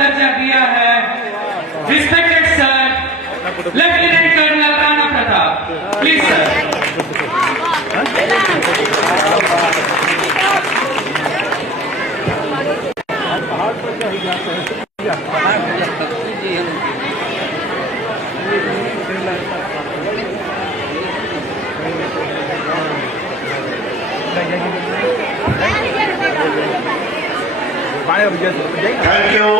दर्जा दिया है respected sir lieutenant colonel Rana Pratap. Please sir. Thank you.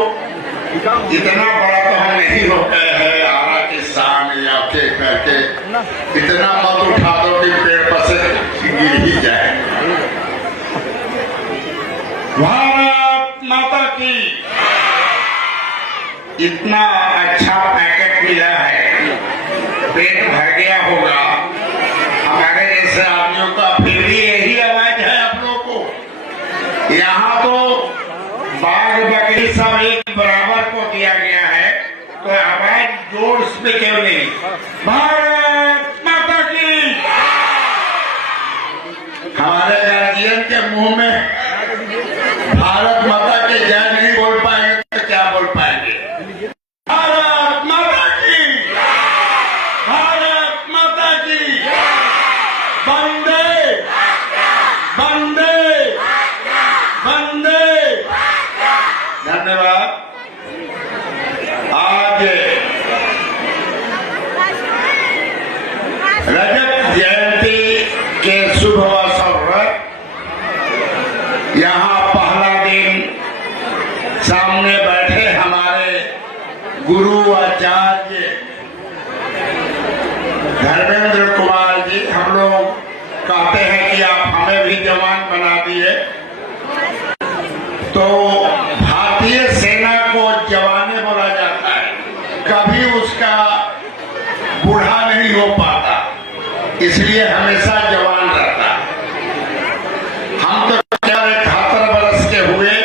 इतना बड़ा तो हम नहीं होते हैं आरा के सामने या के करके इतना मत उठा दो कि पेड़ पर से गिर ही जाए। भारत माता की। इतना अच्छा पैकेट मिला है, पेट भर गया होगा। हमारे जैसे आदमियों का फिर भी यही आवाज है आप लोग को। यहाँ तो बाघ बकरी सब एक बराबर को दिया गया है, तो आवाज जोर से क्यों नहीं? भारत माता की। हमारे गार्जियन के मुंह में भारत माता के जय नहीं बोल पाएंगे तो क्या बोल पाएंगे? भारत माता की। भारत माता की। वंदे वंदे वंदे। धन्यवाद। आज रजत जयंती के शुभ अवसर पर यहाँ पहला दिन सामने बैठे हमारे गुरु आचार्य धर्मेंद्र कुमार जी, हम लोग कहते हैं कि आप हमें भी जवान बना दिए। तो भारतीय सेना को जवाने बोला जाता है, कभी उसका बूढ़ा नहीं हो पाता, इसलिए हमेशा जवान रहता। हम तो 71 वर्ष के हुए,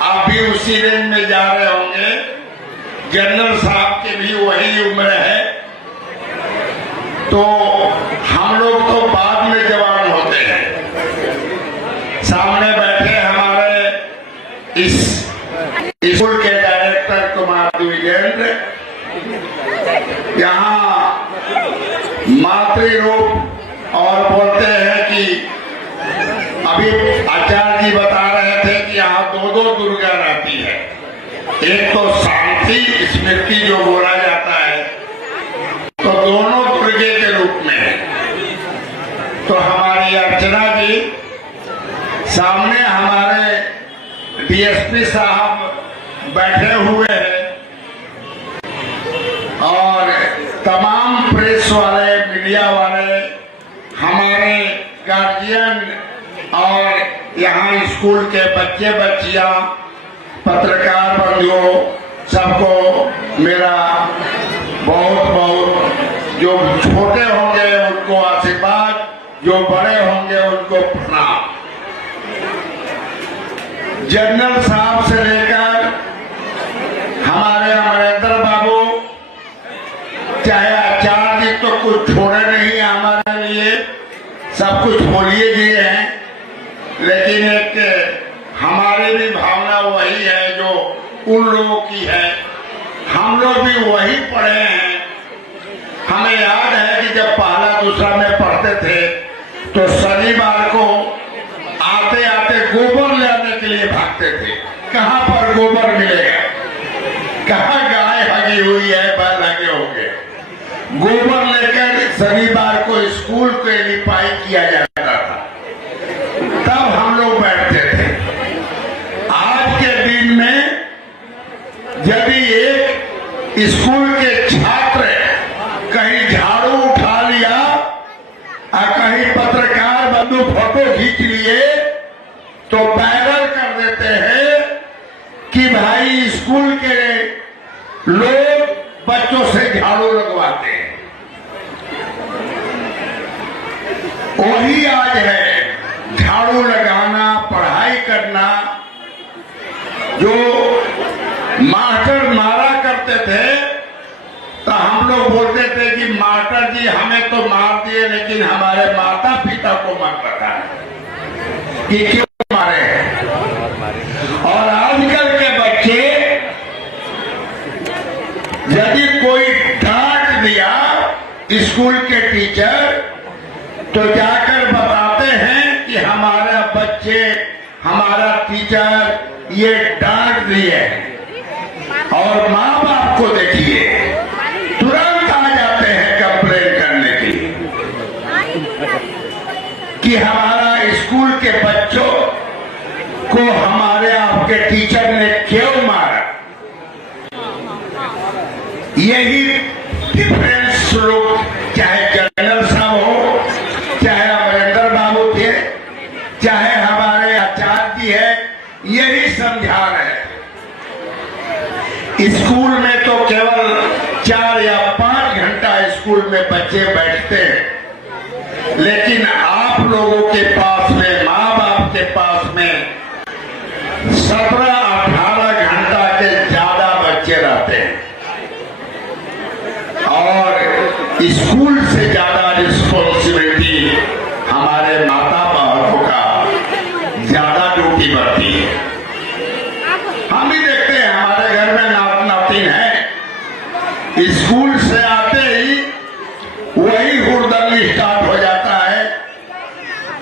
आप भी उसी रेंज में जा रहे होंगे। जनरल साहब की भी वही उम्र है, तो हम लोग तो बाद में जवान होते हैं। सामने बैठे हमारे इस स्कूल के डायरेक्टर कुमार द्विजेंद्र, यहाँ मातृ रूप और बोलते हैं कि अभी आचार्य जी बता रहे थे कि यहाँ दो दुर्गा रहती है। एक तो शांति स्मृति जो बोला जाता है, तो दोनों दुर्गे के रूप में है। तो हमारी अर्चना जी, सामने हमारे डीएसपी साहब बैठे हुए हैं और तमाम प्रेस वाले, मीडिया वाले, हमारे गार्जियन और यहाँ स्कूल के बच्चे बच्चियां, पत्रकार बंधुओं, सबको मेरा बहुत बहुत, जो छोटे होंगे उनको आशीर्वाद, जो बड़े होंगे उनको प्रणाम। जनरल साहब से लेकर हमारे अमरेंद्र बाबू, चाहे आचार्य तो कुछ छोड़े नहीं हमारे लिए, सब कुछ बोलिए दिए हैं, लेकिन एक हमारी भी भावना वही है जो उन लोगों की है। हम लोग भी वही पढ़े हैं। हमें याद है कि जब पहला दूसरा में पढ़ते थे तो शनिवार को आते आते गोबर लाने के लिए भागते थे। कहाँ पर गोबर मिलेगा, कहाँ गाय हगी हुई है, बैल हगे होंगे। गोबर लेकर शनिवार को स्कूल के लिपाई किया जाता था, तब हम लोग बैठते थे। आज के दिन में यदि एक स्कूल के छात्र कहीं झाड़ू उठा लिया और कहीं पत्रकार बंधु फोटो खींच लिए तो वायरल कर देते हैं कि भाई स्कूल के लोग बच्चों से झाड़ू लगवाते हैं। वही आज है झाड़ू लगाना, पढ़ाई करना। जो मास्टर मारा करते थे तो हम लोग बोलते थे कि मास्टर जी हमें तो मार दिए, लेकिन हमारे माता पिता को मत बताएं कि क्यों मारे हैं। और आजकल के बच्चे स्कूल के टीचर तो जाकर बताते हैं कि हमारा बच्चे, हमारा टीचर ये डांट दिए, और माँ बाप को देखिए तुरंत आ जाते हैं कंप्लेन करने की कि हमारा स्कूल के बच्चों को हमारे आपके टीचर ने क्यों मारा। यही डिफरेंस लोग, चाहे जनरल साहब हो, चाहे अमरेंद्र बाबू थे, चाहे हमारे आचार्य जी है, यही समझा रहे। स्कूल में तो केवल 4 या 5 घंटा स्कूल में बच्चे बैठते हैं, लेकिन आप लोगों के पास में, माँ बाप के पास में 17-18 घंटा के ज्यादा बच्चे रहते हैं, और स्कूल से ज्यादा रिस्पॉन्सिबिलिटी हमारे माता बहनों का ज्यादा ड्यूटी बढ़ती है। हम ही देखते हैं, हमारे घर में नात नातिन है, स्कूल से आते ही वही हुड़दंग स्टार्ट हो जाता है,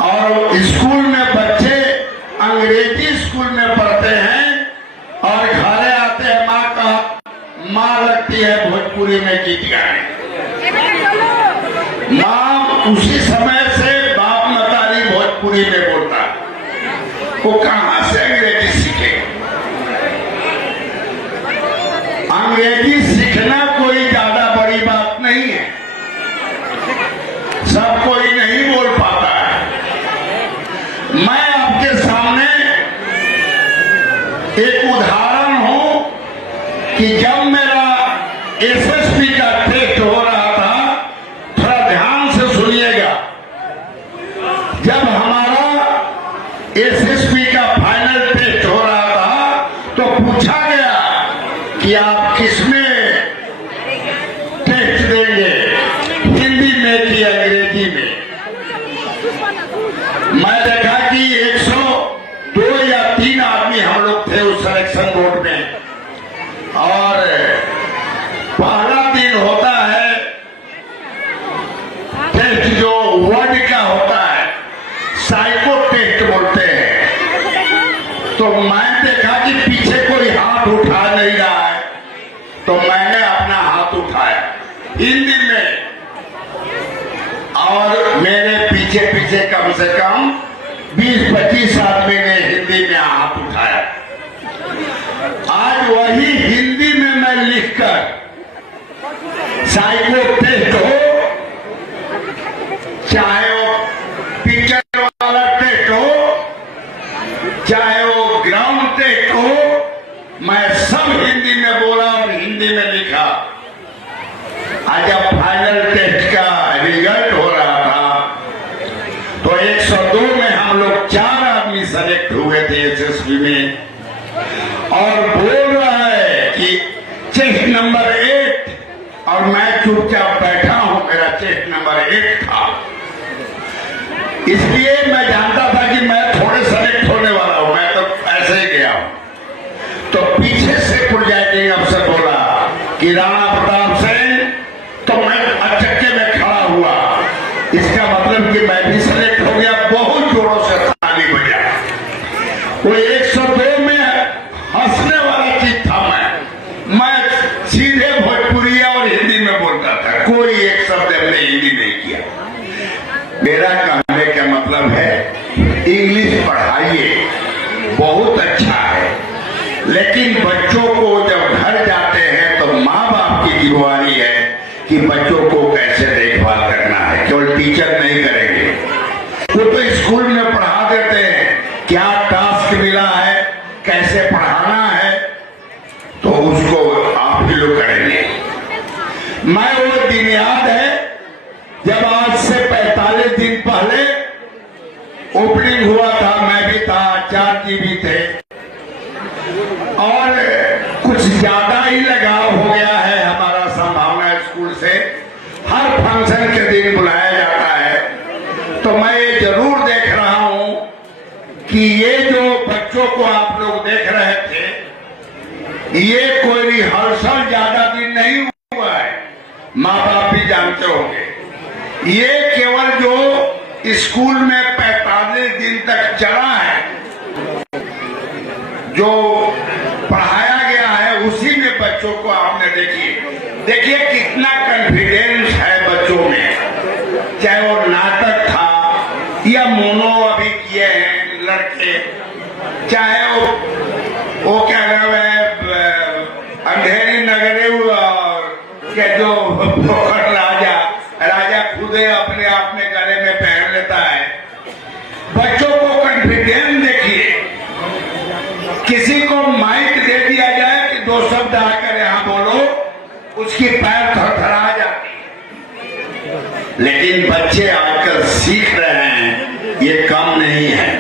और स्कूल में बच्चे अंग्रेजी स्कूल में पढ़ते हैं और घरे आते हैं, माँ लगती है भोजपुरी में गीत गाने। माँ उसी समय से बाप मतारी भोजपुरी में बोलता, वो कहां से अंग्रेजी सीखे। अंग्रेजी सीखना कोई ज्यादा बड़ी बात नहीं है, सब कोई नहीं बोल पाता है। मैं आपके सामने एक उदाहरण हूं कि जब मेरा एसएसपी का टेस्ट हो रहा था, थोड़ा ध्यान से सुनिएगा, जब हमारा एसएसपी का फाइनल टेस्ट हो रहा था तो पूछा गया कि आप किसमें टेस्ट देंगे, हिंदी में कि अंग्रेजी में। मैं देखा कि 102 या 3 आदमी हम लोग थे उस सिलेक्शन बोर्ड में, और पहला दिन होता है टेस्ट जो वर्ड का होता है, साइको टेस्ट बोलते हैं। तो मैं देखा कि पीछे कोई हाथ उठा नहीं रहा है, तो मैंने अपना हाथ उठाया हिंदी में, और मेरे पीछे पीछे कम से कम 20-25 आदमी ने हिंदी में हाथ उठाया। आज वही हिंदी में मैं लिखकर, साइको टेस्ट हो, चाहे वो पिक्चर वाला टेस्ट हो, चाहे वो ग्राउंड टेस्ट हो, मैं सब हिंदी में बोला और हिंदी में लिखा। आज जब फाइनल टेस्ट का रिजल्ट हो रहा था तो 102 में हम लोग 4 आदमी सेलेक्ट हुए थे एसएसबी में, और बोल रहा है कि चेस्ट नंबर 8, और मैं चुपचाप बैठा हूं, मेरा चेस्ट नंबर 8 था। इसलिए मैं जानता था कि मैं थोड़े सेलेक्ट होने वाला हूं, मैं तो ऐसे ही गया हूं। तो पीछे से प्रोजाइडिंग अफसर बोला कि राणा प्रताप सिंह, तो मैं अचक्के में खड़ा हुआ, इसका मतलब कि मैं भी सेलेक्ट हो गया। बहुत जोरों से ताली बजा। वो 102 में हंसने वाला चीज था। मैं सीधे भोजपुरी और हिंदी में बोलता था, कोई एक शब्द हमने हिंदी नहीं किया। मेरा कहने का मतलब है इंग्लिश पढ़ाइए, बहुत अच्छा है, लेकिन बच्चों को जब घर जाते हैं तो माँ बाप की जिम्मेवारी है कि बच्चों को कैसे देखभाल करना है, केवल टीचर नहीं करेंगे। वो तो स्कूल में पढ़ा देते हैं, क्या टास्क मिला है, कैसे पढ़ाना है, तो उसको आप ही लोग करेंगे। मैं वो दिन याद है जब आज से 45 दिन पहले ओपनिंग हुआ था, मैं भी था, आचार्य जी भी थे, और कुछ ज्यादा ही लगाव हो गया है हमारा संभावना स्कूल से। हर फंक्शन के दिन बुलाया जाता है, तो मैं ये जरूर देख रहा हूं कि ये जो बच्चों को आप लोग देख रहे थे, ये कोई रिहर्सल ज्यादा दिन नहीं हुआ है। माँ बाप भी जानते होंगे। ये केवल जो स्कूल में 45 दिन तक चला है, जो पढ़ाया गया है, उसी में बच्चों को आपने देखिए कितना कॉन्फिडेंस है बच्चों में। चाहे वो नाटक था या मोनो अभी किए हैं लड़के, चाहे वो क्या नाम है अंधेरी नगरे और क्या जो राजा खुदे अपने आप में गले में पहन लेता है। बच्चों को कॉन्फिडेंस देखिए, किसी को माइक दे दिया जाए कि 2 शब्द आकर यहाँ बोलो, उसकी पैर थरथरा जाती है। लेकिन बच्चे आजकल सीख रहे हैं, ये कम नहीं है।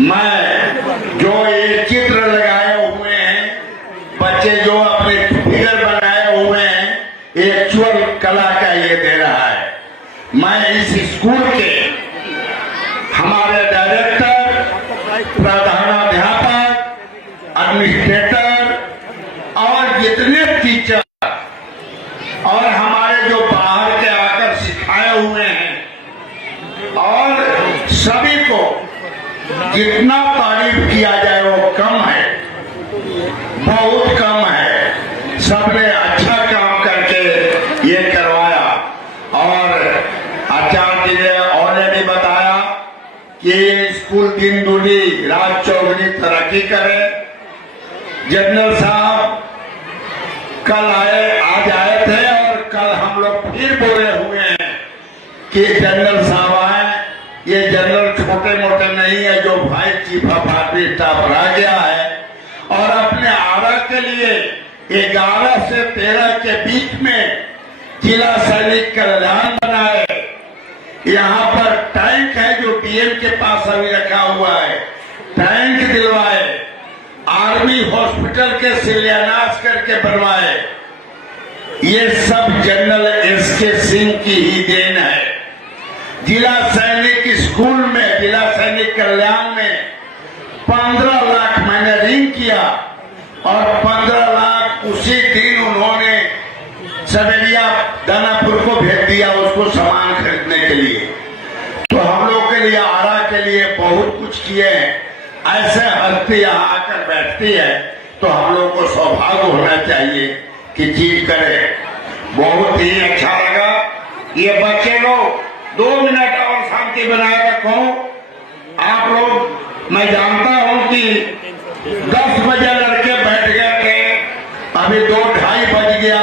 मैं जो ये चित्र लगाए हुए हैं, बच्चे जो अपने फिगर बनाए हुए हैं, एक्चुअल कला का ये दे रहा है। मैं इस स्कूल के हमारे डायरेक्टर, प्रधानाध्यापक, एडमिनिस्ट्रेटर और जितने टीचर और हमारे जो बाहर के आकर सिखाए हुए हैं, और सभी को जितना तारीफ किया जाए वो कम है, बहुत कम है। सबने अच्छा काम करके ये करवाया। और आचार्य जी ने ऑलरेडी बताया कि ये स्कूल दिन दूनी रात चौगुनी तरक्की करे। जनरल साहब कल आज आए थे और कल हम लोग फिर बोले हुए हैं कि जनरल साहब आए। ये जनरल छोटे मोटे नहीं है, जो vice chief of army staff रह गया है और अपने आरा के लिए 11 से 13 के बीच में जिला सैनिक कल्याण बनाए। यहाँ पर टैंक है जो डीएम के पास अभी रखा हुआ है, टैंक दिलवाए। आर्मी हॉस्पिटल के शिलान्यास करके बनवाए। ये सब जनरल एसके सिंह की ही देन है। जिला सैनिक स्कूल में, जिला सैनिक कल्याण में 15 लाख मैंने रिंग किया और 15 लाख उसी दिन उन्होंने सवेरिया दानापुर को भेज दिया उसको सामान खरीदने के लिए। तो हम लोग के लिए, आरा के लिए बहुत कुछ किए हैं। ऐसे हस्ती यहाँ आकर बैठती है तो हम लोग को सौभाग्य होना चाहिए कि चीज करे। बहुत ही अच्छा लगा। ये बच्चे लोग 2 मिनट और शांति बनाए रखो। आप लोग, मैं जानता हूं कि 10 बजे लड़के बैठ गए थे, अभी 2-2:30 बज गया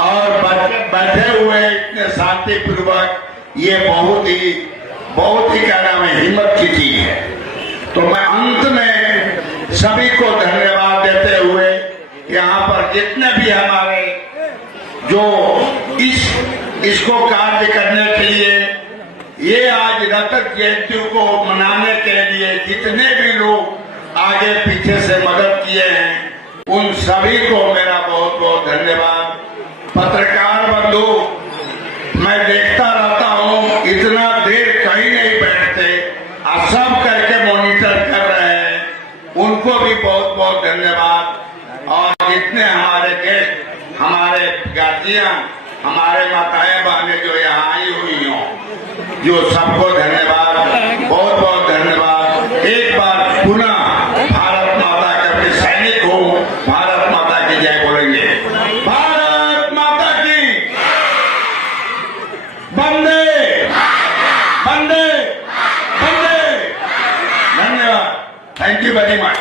और बच्चे बैठे हुए इतने शांति पूर्वक। ये बहुत ही क्या नाम है, हिम्मत की चीज है। तो मैं अंत में सभी को धन्यवाद देते हुए, यहाँ पर जितने भी हमारे जो इसको कार्य करने के लिए, ये आज रतक जयंती को मनाने के लिए जितने भी लोग आगे पीछे से मदद किए हैं, उन सभी को मेरा बहुत बहुत धन्यवाद। पत्रकार बंधु, मैं देखता रहता हूँ, इतना देर कहीं नहीं बैठते, सब करके मॉनिटर कर रहे हैं, उनको भी बहुत बहुत धन्यवाद। और जितने हमारे गेस्ट, हमारे गार्जियन, हमारे माताएं बहनें जो यहाँ आई हुई हो, जो सबको धन्यवाद, बहुत बहुत धन्यवाद। एक बार पुनः भारत माता का भी सैनिक हो, भारत माता की जय बोलेंगे। भारत माता की वंदे वंदे वंदे। धन्यवाद। Thank you very much.